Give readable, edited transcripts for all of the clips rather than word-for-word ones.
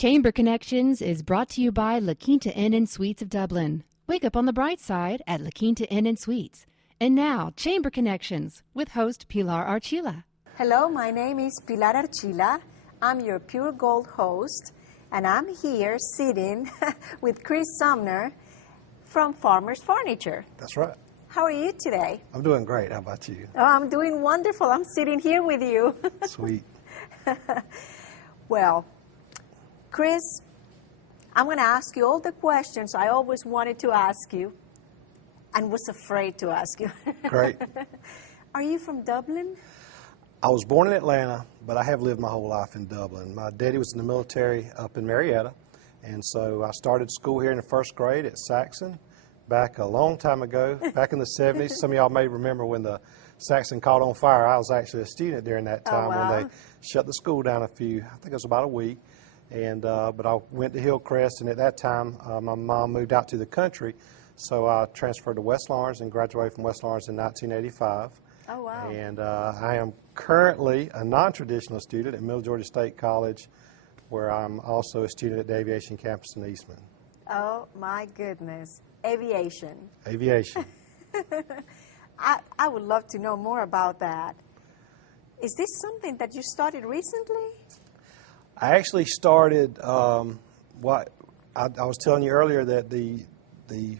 Chamber Connections is brought to you by La Quinta Inn and Suites of Dublin. Wake up on the bright side at La Quinta Inn and Suites. And now, Chamber Connections with host Pilar Archila. Hello, my name is Pilar Archila. I'm your Pure Gold host, and I'm here sitting with Chris Sumner from Farmer's Furniture. That's right. How are you today? I'm doing great. How about you? Oh, I'm doing wonderful. I'm sitting here with you. Sweet. Well, Chris, I'm going to ask you all the questions I always wanted to ask you and was afraid to ask you. Great. Are you from Dublin? I was born in Atlanta, but I have lived my whole life in Dublin. My daddy was in the military up in Marietta, and so I started school here in the first grade at Saxon back a long time ago, back in the 70s. Some of y'all may remember when the Saxon caught on fire. I was actually a student during that time when they shut the school down I think it was about a week. And but I went to Hillcrest, and at that time, my mom moved out to the country, so I transferred to West Lawrence and graduated from West Lawrence in 1985. Oh, wow. And I am currently a non-traditional student at Middle Georgia State College, where I'm also a student at the aviation campus in Eastman. Oh, my goodness. Aviation. Aviation. I would love to know more about that. Is this something that you started recently? I actually started what I was telling you earlier, that the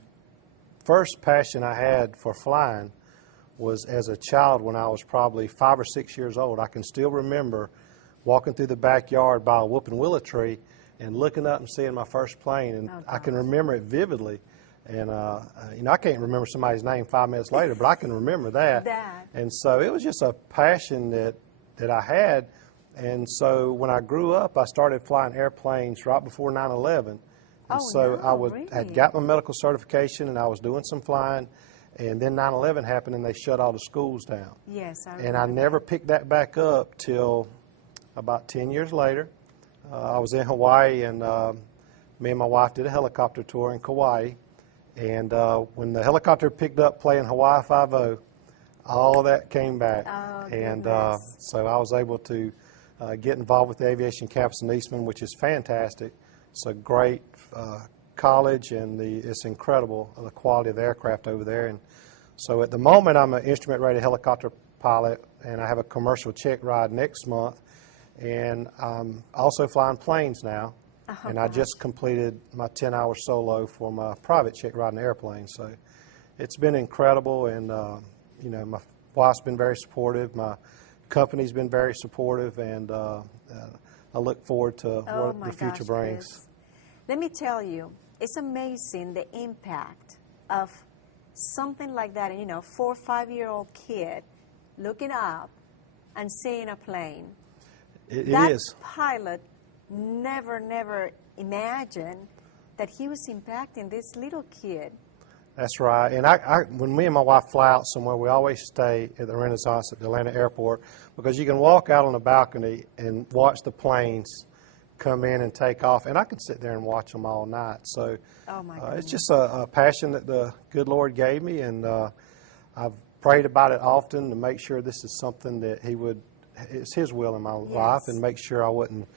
first passion I had for flying was as a child when I was probably 5 or 6 years old. I can still remember walking through the backyard by a whooping willow tree and looking up and seeing my first plane, and I can remember it vividly. And you know, I can't remember somebody's name 5 minutes later, but I can remember that. And so it was just a passion that I had. And so when I grew up, I started flying airplanes right before 9/11. And had got my medical certification, and I was doing some flying. And then 9/11 happened, and they shut all the schools down. Yes, I remember. And I never picked that back up till about 10 years later. I was in Hawaii, and me and my wife did a helicopter tour in Kauai. And when the helicopter picked up playing Hawaii 5-0, all that came back. Oh, and so I was able to get involved with the aviation campus in Eastman, which is fantastic. It's a great college, and it's incredible, the quality of the aircraft over there. And so at the moment, I'm an instrument-rated helicopter pilot, and I have a commercial check ride next month. And I'm also flying planes now. And I just completed my 10-hour solo for my private check ride in the airplane. So it's been incredible, and you know, my wife's been very supportive. My company's been very supportive, and I look forward to what the future brings. Chris. Let me tell you, it's amazing the impact of something like that. You know, 4 or 5-year-old kid looking up and seeing a plane. It that is. Pilot never imagined that he was impacting this little kid. That's right. And when me and my wife fly out somewhere, we always stay at the Renaissance at the Atlanta airport, because you can walk out on the balcony and watch the planes come in and take off, and I can sit there and watch them all night. So it's just a passion that the good Lord gave me, and I've prayed about it often to make sure this is something that it's His will in my life, and make sure I wasn't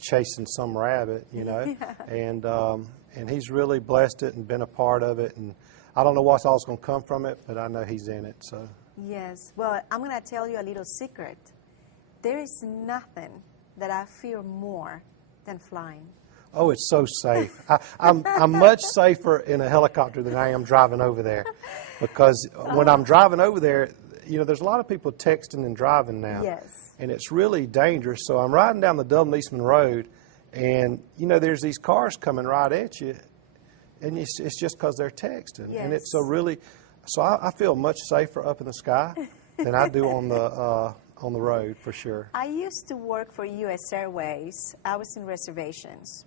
chasing some rabbit, you know. And He's really blessed it and been a part of it, and I don't know what's all's going to come from it, but I know He's in it. So yes, well, I'm going to tell you a little secret. There is nothing that I fear more than flying. Oh, it's so safe. I'm much safer in a helicopter than I am driving over there, because when I'm driving over there, you know, there's a lot of people texting and driving now. Yes. And it's really dangerous. So I'm riding down the Dublin Eastman Road, and, you know, there's these cars coming right at you, and it's just because they're texting. Yes. And it's so I feel much safer up in the sky than I do on the road, for sure. I used to work for U.S. Airways. I was in reservations.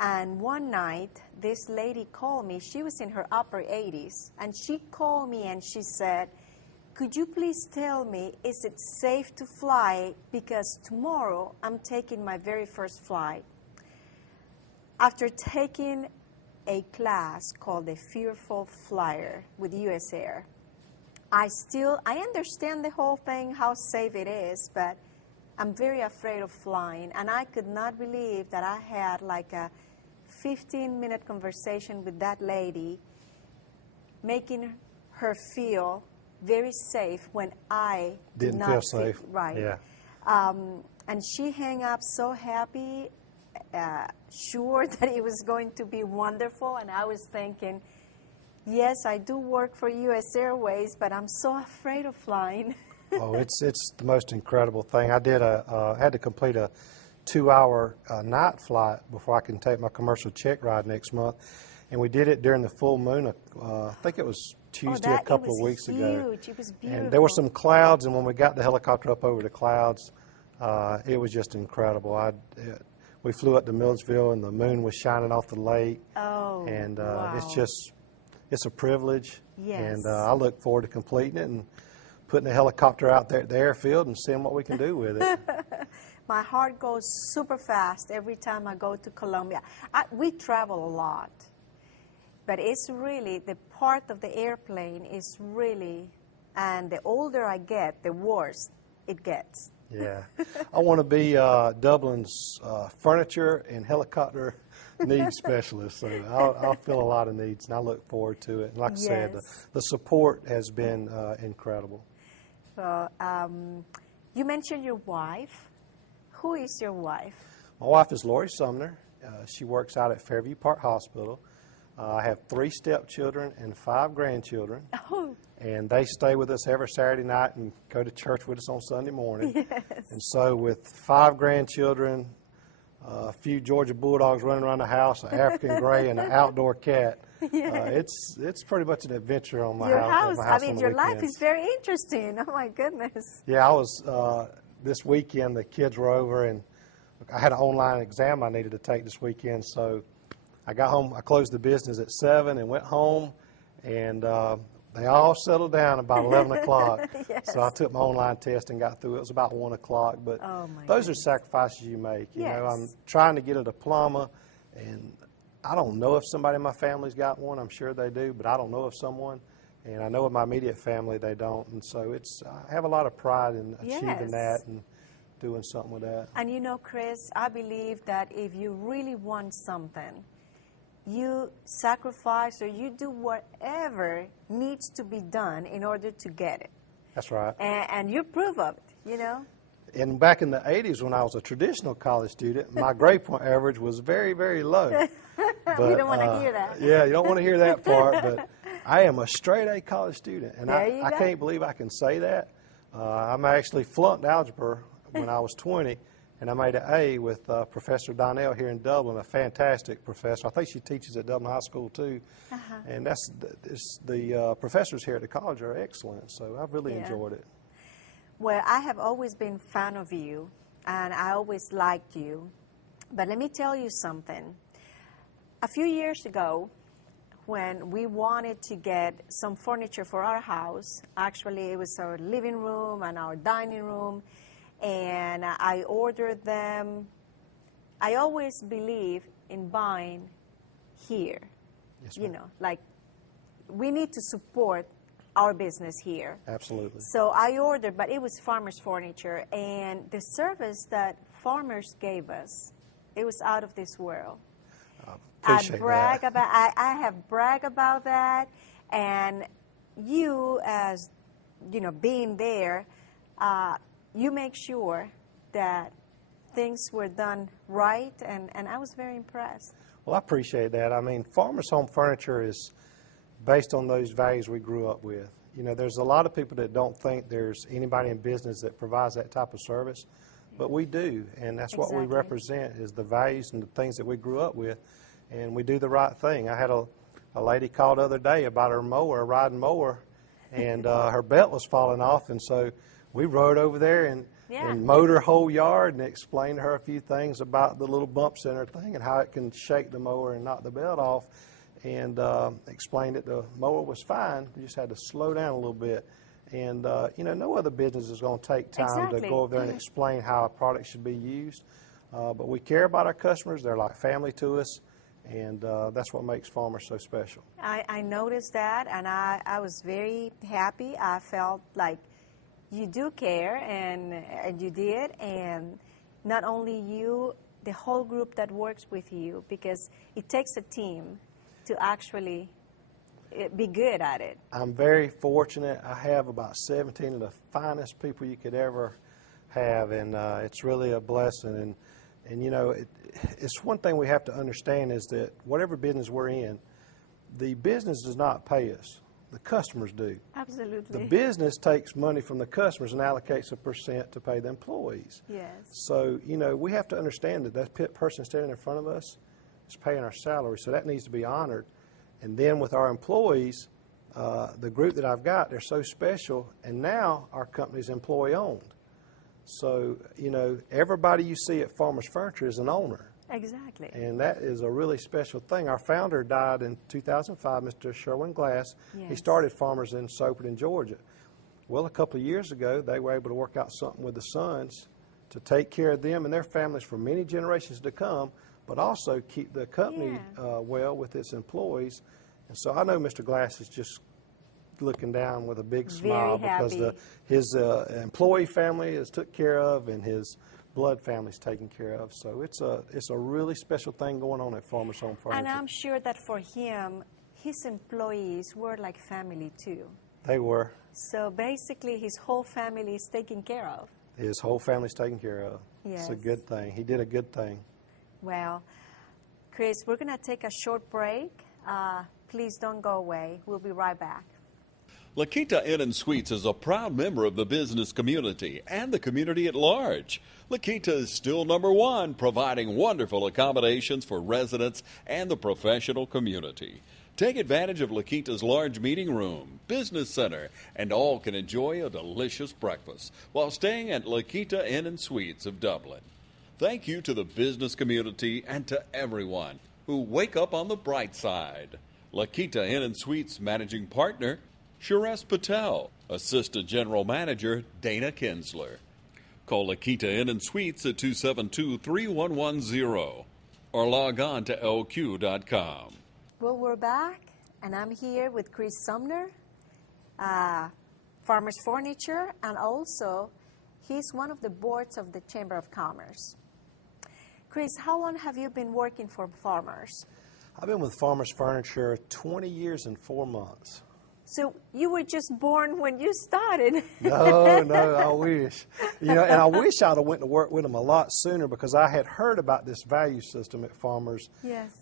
And one night, this lady called me. She was in her upper 80s. And she called me and she said, "Could you please tell me, is it safe to fly? Because tomorrow I'm taking my very first flight." After taking a class called the Fearful Flyer with U.S. Air, I understand the whole thing, how safe it is, but I'm very afraid of flying, and I could not believe that I had like a 15-minute conversation with that lady, making her feel very safe when I Didn't not feel safe. Right. Yeah. And she hung up so happy, sure that it was going to be wonderful, and I was thinking, yes, I do work for U.S. Airways, but I'm so afraid of flying. Oh, it's the most incredible thing. I had to complete a 2-hour night flight before I can take my commercial check ride next month, and we did it during the full moon. I think it was Tuesday a couple of weeks ago. It was beautiful. And there were some clouds, and when we got the helicopter up over the clouds, it was just incredible. We flew up to Milledgeville, and the moon was shining off the lake. Oh, and wow. it's a privilege. Yes. And I look forward to completing it and putting the helicopter out there at the airfield and seeing what we can do with it. My heart goes super fast every time I go to Colombia. We travel a lot, but it's really, the part of the airplane is really, and the older I get, the worse it gets. Yeah. I want to be Dublin's furniture and helicopter needs specialist, so I'll fill a lot of needs, and I look forward to it. And like I said, the support has been incredible. So, you mentioned your wife. Who is your wife? My wife is Lori Sumner. She works out at Fairview Park Hospital. I have 3 stepchildren and 5 grandchildren. Oh. And they stay with us every Saturday night and go to church with us on Sunday morning. Yes. And so with 5 grandchildren, a few Georgia Bulldogs running around the house, an African Gray, and an outdoor cat, it's pretty much an adventure on my house. I mean, your life is very interesting. Oh, my goodness. Yeah, I was, this weekend, the kids were over, and I had an online exam I needed to take this weekend, so I got home, I closed the business at 7 and went home, and they all settled down about 11 o'clock. Yes. So I took my online test and got through. It was about 1 o'clock, but those are sacrifices you make. You know, I'm trying to get a diploma, and I don't know if somebody in my family's got one. I'm sure they do, but I don't know of someone. And I know of my immediate family they don't. And so I have a lot of pride in achieving that and doing something with that. And you know, Chris, I believe that if you really want something, you sacrifice or you do whatever needs to be done in order to get it. That's right. And you prove of it, you know. And back in the 80s when I was a traditional college student, my grade point average was very, very low. But, we don't want to hear that. Yeah, you don't want to hear that part, but I am a straight A college student, and I go. can't believe I can say that. I'm actually flunked algebra when I was 20, and I made an A with Professor Donnell here in Dublin, a fantastic professor. I think she teaches at Dublin High School too. And the professors here at the college are excellent, so I've really enjoyed it. Well, I have always been a fan of you, and I always liked you. But let me tell you something. A few years ago, when we wanted to get some furniture for our house, actually it was our living room and our dining room, and I ordered them. I always believe in buying here. Yes, you know, like we need to support our business here. Absolutely. So I ordered, but it was Farmers Furniture, and the service that Farmers gave us, it was out of this world. I have bragged about that, and you, as you know, being there, you make sure that things were done right, and I was very impressed. Well, I appreciate that. I mean, Farmers Home Furniture is based on those values we grew up with. You know, there's a lot of people that don't think there's anybody in business that provides that type of service, but we do, and that's what we represent, is the values and the things that we grew up with, and we do the right thing. I had a lady call the other day about her mower, a riding mower, and her belt was falling off, and so we rode over there and mowed her whole yard and explained to her a few things about the little bumps in her thing and how it can shake the mower and knock the belt off, and explained that the mower was fine. We just had to slow down a little bit. And, you know, no other business is going to take time to go over there and explain how a product should be used. But we care about our customers. They're like family to us, and that's what makes Farmers so special. I noticed that, and I was very happy. I felt like you do care, and you did, and not only you, the whole group that works with you, because it takes a team to actually be good at it. I'm very fortunate. I have about 17 of the finest people you could ever have, and it's really a blessing. And you know, it's one thing we have to understand is that whatever business we're in, the business does not pay us. The customers do. Absolutely. The business takes money from the customers and allocates a % to pay the employees. Yes. So, you know, we have to understand that person standing in front of us is paying our salary, so that needs to be honored. And then with our employees, the group that I've got, they're so special, and now our company's employee-owned. So, you know, everybody you see at Farmers Furniture is an owner. Exactly. And that is a really special thing. Our founder died in 2005, Mr. Sherwin Glass. Yes. He started Farmers in Soperton, Georgia. Well, a couple of years ago, they were able to work out something with the sons to take care of them and their families for many generations to come, but also keep the company well with its employees. And so I know Mr. Glass is just looking down with a big smile because his employee family is took care of and his blood family's taken care of. So it's a really special thing going on at Farmers Home Furniture. And I'm sure that for him, his employees were like family too. They were. So basically his whole family is taken care of. His whole family's taken care of. Yes. It's a good thing. He did a good thing. Well, Chris, we're going to take a short break. Please don't go away. We'll be right back. La Quinta Inn and Suites is a proud member of the business community and the community at large. La Quinta is still #1, providing wonderful accommodations for residents and the professional community. Take advantage of La Quinta's large meeting room, business center, and all can enjoy a delicious breakfast while staying at La Quinta Inn and Suites of Dublin. Thank you to the business community and to everyone who wake up on the bright side. La Quinta Inn and Suites Managing Partner, Suresh Patel. Assistant General Manager, Dana Kinsler. Call La Quinta Inn and Suites at 272-3110 or log on to lq.com. Well, we're back, and I'm here with Chris Sumner, Farmers Furniture, and also he's one of the boards of the Chamber of Commerce. Chris, how long have you been working for Farmers? I've been with Farmers Furniture 20 years and 4 months. So you were just born when you started. No, I wish. You know, and I wish I'd have went to work with them a lot sooner because I had heard about this value system at Farmers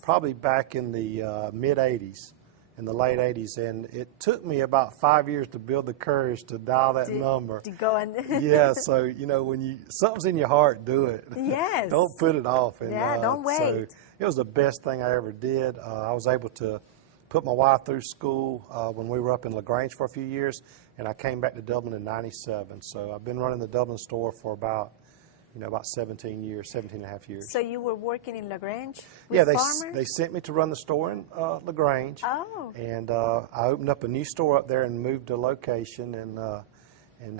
probably back in the mid-'80s, in the late 80s, and it took me about 5 years to build the courage to dial that number. To go and yeah, so, you know, when something's in your heart, do it. Yes. Don't put it off. And, don't wait. So it was the best thing I ever did. I was able to put my wife through school when we were up in LaGrange for a few years, and I came back to Dublin in '97. So I've been running the Dublin store for about 17 years, 17 and a half years. So you were working in LaGrange with Farmers? They sent me to run the store in LaGrange. Oh. And I opened up a new store up there and moved to location and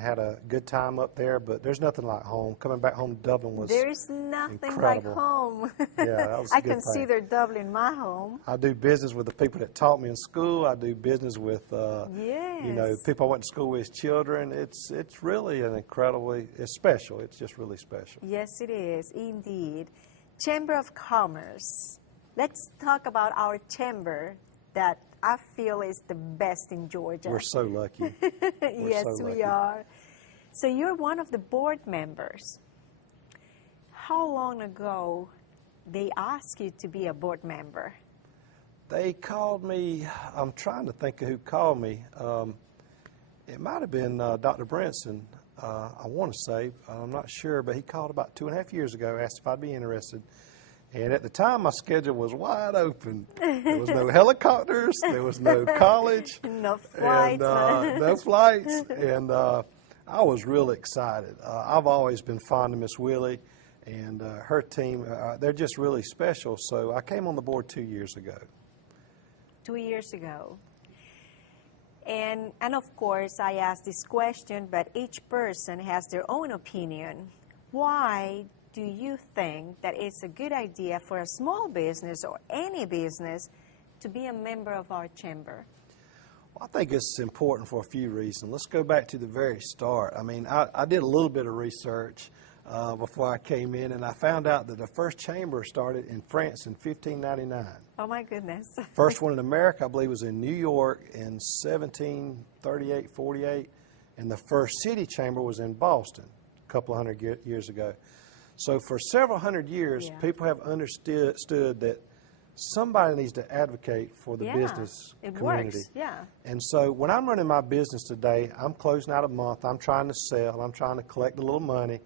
had a good time up there, but there's nothing like home. Coming back home to Dublin was There's nothing incredible. like home. Yeah, that was a I good consider Dublin my home. I do business with the people that taught me in school. I do business with, people I went to school with, children. It's really it's special. It's just really special. Yes, it is, indeed. Chamber of Commerce. Let's talk about our chamber that I feel is the best in Georgia. We're so lucky. Yes, we are. So you're one of the board members. How long ago they asked you to be a board member? They called me. I'm trying to think of who called me. It might have been Dr. Brinson, I want to say. I'm not sure, but he called about 2.5 years ago, asked if I'd be interested. And at the time, my schedule was wide open. There was no helicopters. There was no college. No flights. No flights. And I was really excited. I've always been fond of Miss Willie and her team. They're just really special. So I came on the board 2 years ago. 2 years ago. And of course, I asked this question, but each person has their own opinion. Why do you think that it's a good idea for a small business or any business to be a member of our chamber? I think it's important for a few reasons. Let's go back to the very start. I mean, I did a little bit of research before I came in, and I found out that the first chamber started in France in 1599. Oh, my goodness. First one in America, I believe, was in New York in 1738, 48, and the first city chamber was in Boston a couple of hundred years ago. So for several hundred years, Yeah. people have understood that somebody needs to advocate for the business it community. works. Yeah. And so when I'm running my business today, I'm closing out a month, I'm trying to sell, I'm trying to collect a little money,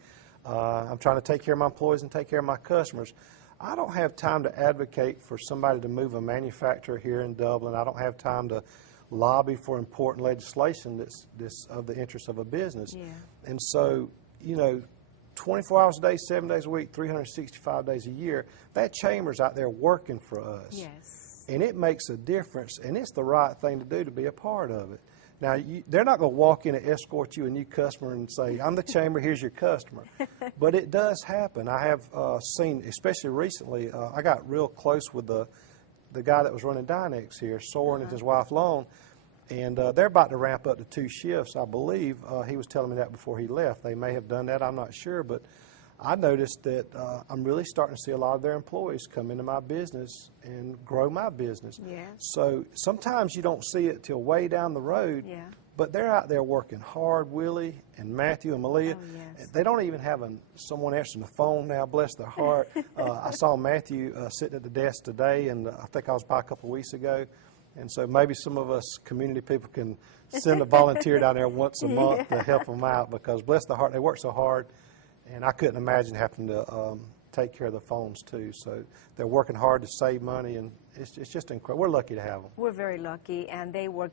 I'm trying to take care of my employees and take care of my customers. I don't have time to advocate for somebody to move a manufacturer here in Dublin. I don't have time to lobby for important legislation that's of the interest of a business. Yeah. And so, you know, 24 hours a day, 7 days a week, 365 days a year, that chamber's out there working for us. Yes. And it makes a difference, and it's the right thing to do to be a part of it. Now, they're not going to walk in and escort you a new customer and say, I'm the chamber, here's your customer. But it does happen. I have seen, especially recently, I got real close with the guy that was running Dynex here, Soren and his wife Lone, and they're about to ramp up to 2 shifts, I believe. He was telling me that before he left. They may have done that, I'm not sure, but I noticed that I'm really starting to see a lot of their employees come into my business and grow my business. Yes. So sometimes you don't see it till way down the road, Yeah. but they're out there working hard. Willie and Matthew and Malia, Oh, yes. they don't even have someone answering the phone now, bless their heart. I saw Matthew sitting at the desk today, and I think I was by a couple of weeks ago. And so maybe some of us community people can send a volunteer down there once a month to help them out, because bless their heart, they work so hard. And I couldn't imagine having to take care of the phones too. So they're working hard to save money, and it's just incredible. We're lucky to have them. We're very lucky, and they work,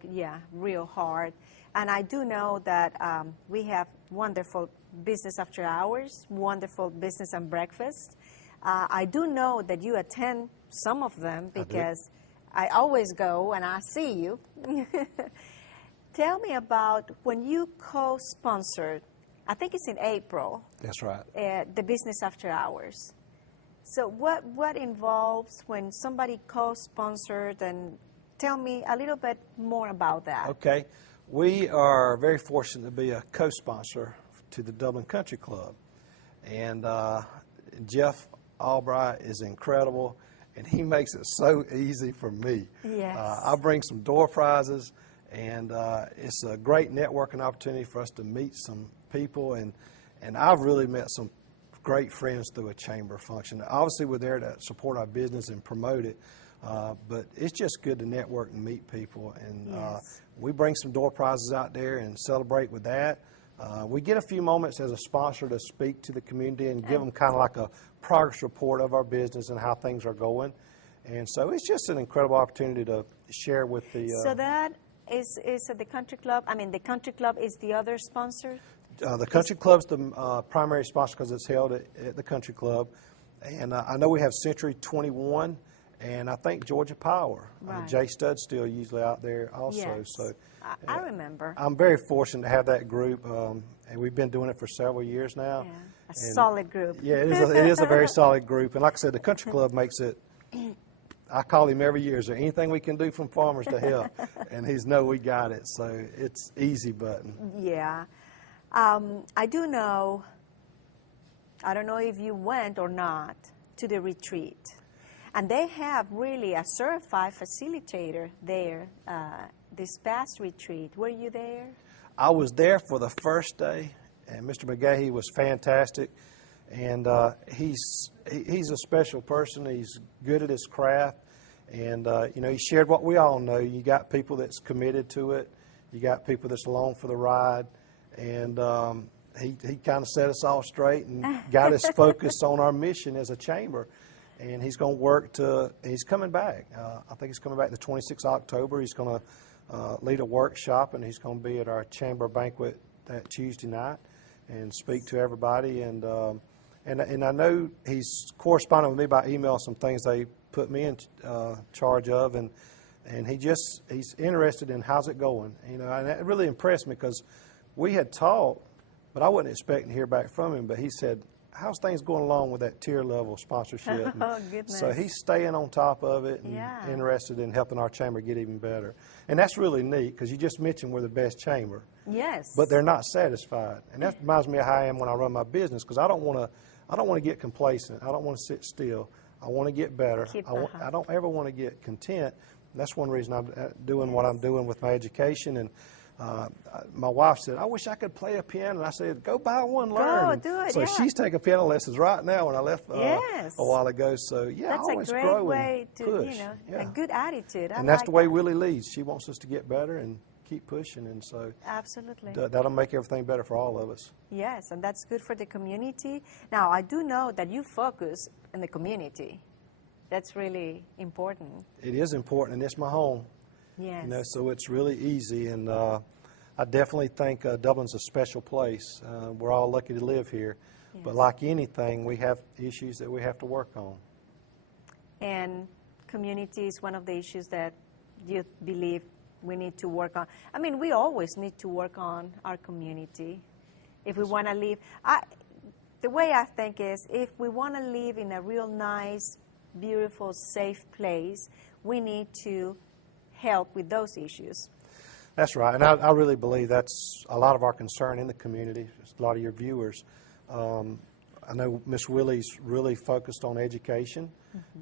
real hard. And I do know that we have wonderful business after hours, wonderful business and breakfast. I do know that you attend some of them because I always go and I see you. Tell me about when you co-sponsored, I think it's in April. That's right. The business after hours. So what involves when somebody co-sponsored, and tell me a little bit more about that. Okay. We are very fortunate to be a co-sponsor to the Dublin Country Club. And Jeff Albright is incredible, and he makes it so easy for me. Yes. I bring some door prizes, and it's a great networking opportunity for us to meet some people, and I've really met some great friends through a chamber function. Obviously, we're there to support our business and promote it, but it's just good to network and meet people. And Yes. we bring some door prizes out there and celebrate with that. We get a few moments as a sponsor to speak to the community and give them kind of like a progress report of our business and how things are going. And so it's just an incredible opportunity to share with the... So that is at the country club? I mean, the country club is the other sponsor? The country club's the primary sponsor because it's held at the country club. And I know we have Century 21 and I think Georgia Power. Right. Jay Stud's still usually out there also. Yes. So I remember. I'm very fortunate to have that group, and we've been doing it for several years now. Yeah. A And solid group. Yeah, it is a very solid group. And like I said, the country club makes it, I call him every year, is there anything we can do from farmers to help? And he's no, we got it. So it's easy button. Yeah. I do know, I don't know if you went or not to the retreat. And they have really a certified facilitator there this past retreat. Were you there? I was there for the first day, and Mr. McGahee was fantastic. And he's a special person. He's good at his craft. And, he shared what we all know. You got people that's committed to it. You got people that's along for the ride. And he kind of set us all straight and got us focused on our mission as a chamber. And he's going to work he's coming back. I think he's coming back the 26th of October. He's going to lead a workshop, and he's going to be at our chamber banquet that Tuesday night and speak to everybody. And I know he's corresponding with me by email some things they put me in charge of, and he's interested in how's it going. And it really impressed me because we had talked, but I wasn't expecting to hear back from him. But he said, how's things going along with that tier level sponsorship? Oh, goodness. So he's staying on top of it and Yeah. interested in helping our chamber get even better. And that's really neat because you just mentioned we're the best chamber. Yes. But they're not satisfied. And that reminds me of how I am when I run my business, because I don't want to get complacent. I don't want to sit still. I want to get better. I don't ever want to get content. And that's one reason I'm doing what I'm doing with my education. And my wife said, I wish I could play a piano. And I said, go buy one, learn. Go, do it, so yeah. she's taking piano lessons right now when I left Yes. a while ago. So, yeah, That's I always a great grow way and to, push. you know, Yeah. a good attitude. And that's the way Willie leads. She wants us to get better and keep pushing. And so Absolutely. that'll make everything better for all of us. Yes, and that's good for the community. Now, I do know that you focus in the community. That's really important. It is important, and it's my home. Yes. You know, so it's really easy, and I definitely think Dublin's a special place. We're all lucky to live here, but like anything, we have issues that we have to work on. And community is one of the issues that you believe we need to work on. I mean, we always need to work on our community if we want to live. The way I think is, if we want to live in a real nice, beautiful, safe place, we need to help with those issues. That's right, and I really believe that's a lot of our concern in the community, a lot of your viewers. I know Miss Willie's really focused on education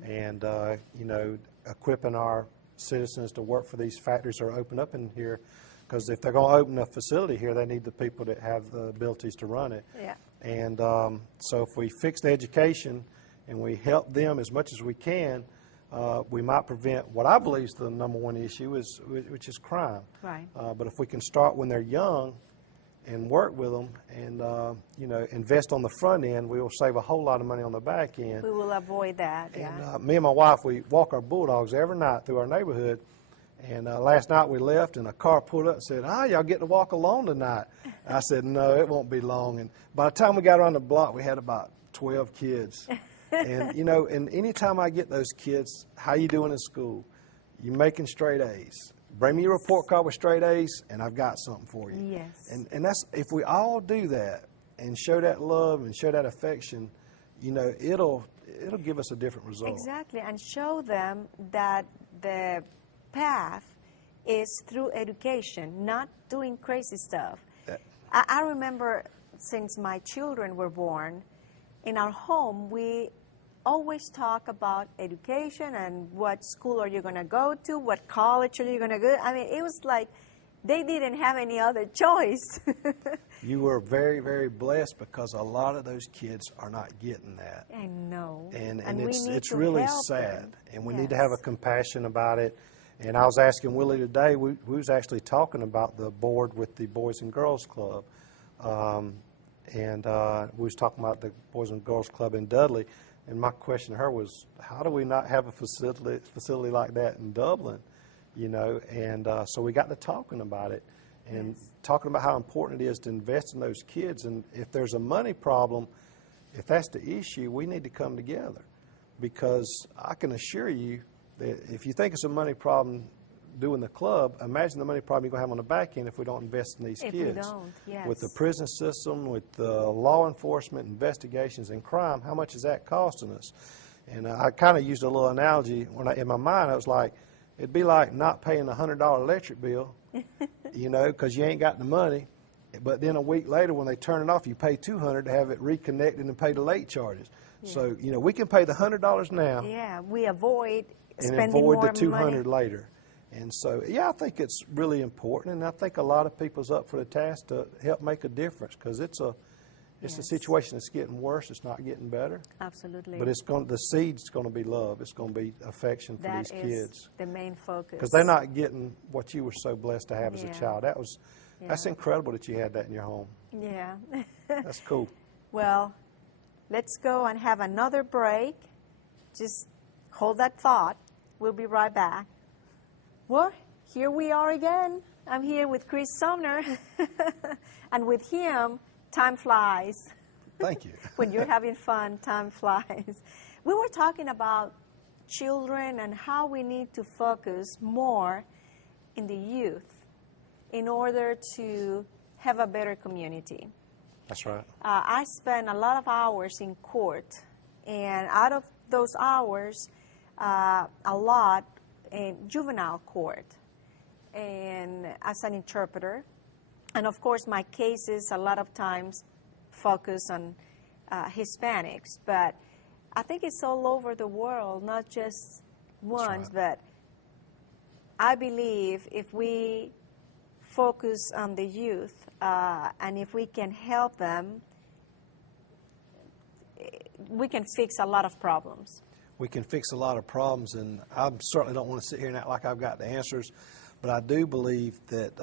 and, you know, equipping our citizens to work for these factories that are open up in here, because if they're going to open a facility here, they need the people that have the abilities to run it. Yeah. And so if we fix the education and we help them as much as we can, we might prevent what I believe is the number one issue, which is crime. Right. But if we can start when they're young and work with them and, you know, invest on the front end, we will save a whole lot of money on the back end. We will avoid that, And yeah. me and my wife, we walk our bulldogs every night through our neighborhood. And last night we left, and a car pulled up and said, y'all get to walk alone tonight. I said, no, it won't be long. And by the time we got around the block, we had about 12 kids. And, you know, and anytime I get those kids, how you doing in school? You making straight A's? Bring me your report card with straight A's, and I've got something for you. Yes. And that's, if we all do that and show that love and show that affection, you know, it'll give us a different result. Exactly, and show them that the path is through education, not doing crazy stuff. I remember since my children were born, in our home, we always talk about education and what school are you going to go to, what college are you going to go to. I mean, it was like they didn't have any other choice. You were very, very blessed, because a lot of those kids are not getting that. I know. And we need it's to really help sad. them. And we Yes. need to have a compassion about it. And I was asking Willie today, we was actually talking about the board with the Boys and Girls Club. And we was talking about the Boys and Girls Club in Dudley. And my question to her was, how do we not have a facility like that in Dublin? You know, and so we got to talking about it and talking about how important it is to invest in those kids. And if there's a money problem, if that's the issue, we need to come together, because I can assure you that if you think it's a money problem doing the club, imagine the money problem you're going to have on the back end if we don't invest in these If kids. we don't, yes. With the prison system, with the law enforcement, investigations, and crime, how much is that costing us? And I kind of used a little analogy in my mind. I was like, it'd be like not paying a $100 electric bill, you know, because you ain't got the money. But then a week later, when they turn it off, you pay $200 to have it reconnected and pay the late charges. Yeah. So, you know, we can pay the $100 now. Yeah, we avoid spending and avoid more the $200 money later. And so, yeah, I think it's really important, and I think a lot of people's up for the task to help make a difference, because it's a situation that's getting worse. It's not getting better. Absolutely. But the seed's going to be love. It's going to be affection for these kids. That is the main focus. Because they're not getting what you were so blessed to have as a Yeah. child. That's incredible that you had that in your home. Yeah. That's cool. Well, let's go and have another break. Just hold that thought. We'll be right back. Well, here we are again. I'm here with Chris Sumner. And with him, time flies. Thank you. When you're having fun, time flies. We were talking about children and how we need to focus more in the youth in order to have a better community. That's right. I spend a lot of hours in court, and out of those hours, a lot in juvenile court, and as an interpreter. And of course, my cases a lot of times focus on Hispanics, but I think it's all over the world, not just ones, but I believe if we focus on the youth and if we can help them, we can fix a lot of problems. We can fix a lot of problems, and I certainly don't want to sit here and act like I've got the answers, but I do believe that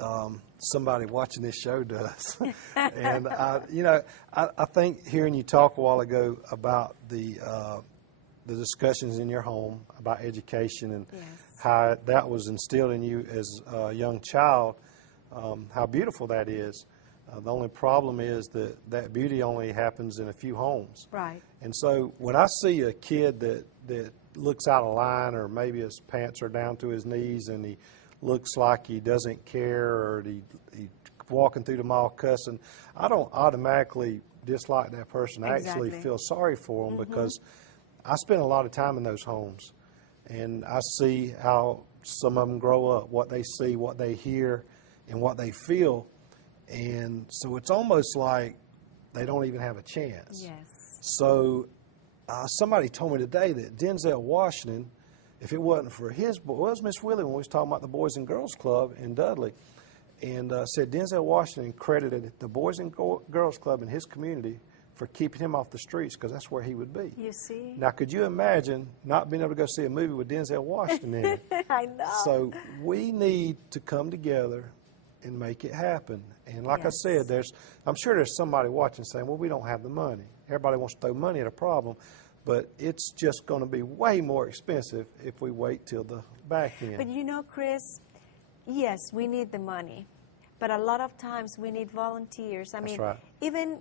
somebody watching this show does. And I think hearing you talk a while ago about the discussions in your home about education and how that was instilled in you as a young child, how beautiful that is. The only problem is that that beauty only happens in a few homes. Right. And so when I see a kid that looks out of line, or maybe his pants are down to his knees and he looks like he doesn't care, or he walking through the mall cussing, I don't automatically dislike that person. I actually feel sorry for them because I spend a lot of time in those homes, and I see how some of them grow up, what they see, what they hear, and what they feel. And so it's almost like they don't even have a chance. Yes. So somebody told me today that Denzel Washington, if it wasn't for his boy, well, it was Miss Willie when we was talking about the Boys and Girls Club in Dudley, and said Denzel Washington credited the Boys and Girls Club in his community for keeping him off the streets, because that's where he would be. You see? Now, could you imagine not being able to go see a movie with Denzel Washington in it? I know. So we need to come together and make it happen. And like I said, I'm sure there's somebody watching saying, well, we don't have the money. Everybody wants to throw money at a problem, but it's just going to be way more expensive if we wait till the back end. But you know, Chris, yes, we need the money, but a lot of times we need volunteers. I mean, even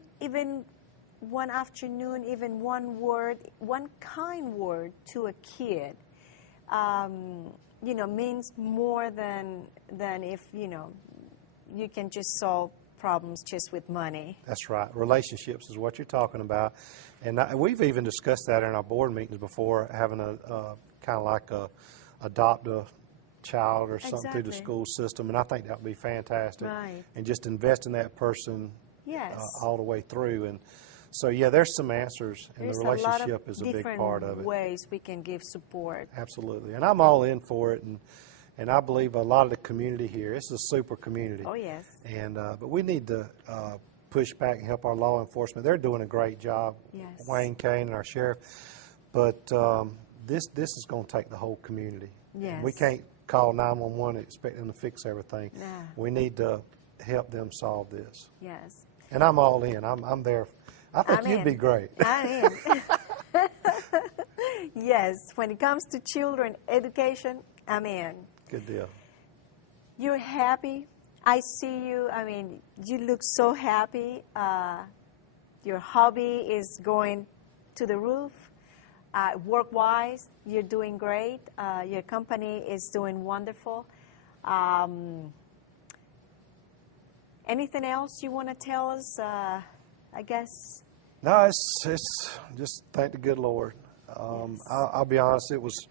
one afternoon, even one word, one kind word to a kid, means more than if, you can just solve problems just with money. That's right. Relationships is what you're talking about. And we've even discussed that in our board meetings before, having a kind of like adopt a child or something through the school system. And I think that would be fantastic. Right. And just invest in that person all the way through. And so, there's some answers, and the relationship is a big part of it. Different ways we can give support. Absolutely. And I'm all in for it. And I believe a lot of the community here, it's a super community. Oh, yes. And but we need to push back and help our law enforcement. They're doing a great job, Wayne Kane and our sheriff. But this is going to take the whole community. Yes. We can't call 911 and expect them to fix everything. Nah. We need to help them solve this. Yes. And I'm all in. I'm there. I think you'd be great. I'm in. Yes. When it comes to children education, I'm in. Good deal. You're happy. I see you. I mean, you look so happy. Your hobby is going to the roof. Work-wise, you're doing great. Your company is doing wonderful. Anything else you want to tell us? I guess. No, it's just thank the good Lord. I'll be honest. It was.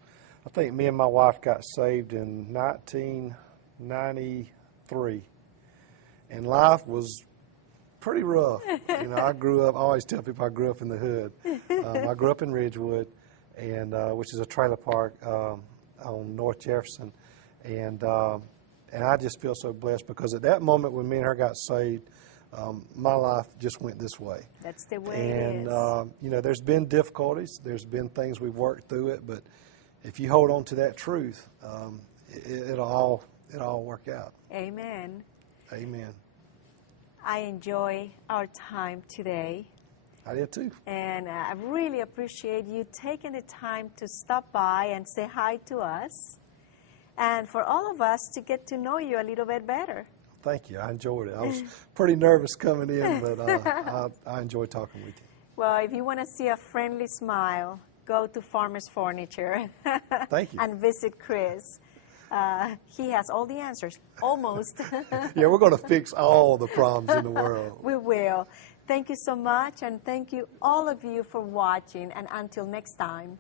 I think me and my wife got saved in 1993, and life was pretty rough. I grew up. I always tell people I grew up in the hood. I grew up in Ridgewood, and which is a trailer park on North Jefferson, and I just feel so blessed because at that moment when me and her got saved, my life just went this way. That's the way it is. And there's been difficulties. There's been things we've worked through it, but if you hold on to that truth, it'll all work out. Amen. Amen. I enjoy our time today. I did too. And I really appreciate you taking the time to stop by and say hi to us, and for all of us to get to know you a little bit better. Thank you. I enjoyed it. I was pretty nervous coming in, but I enjoyed talking with you. Well, if you want to see a friendly smile, go to Farmer's Furniture. Thank you. And visit Chris. He has all the answers, almost. Yeah, we're going to fix all the problems in the world. We will. Thank you so much, and thank you all of you for watching, and until next time.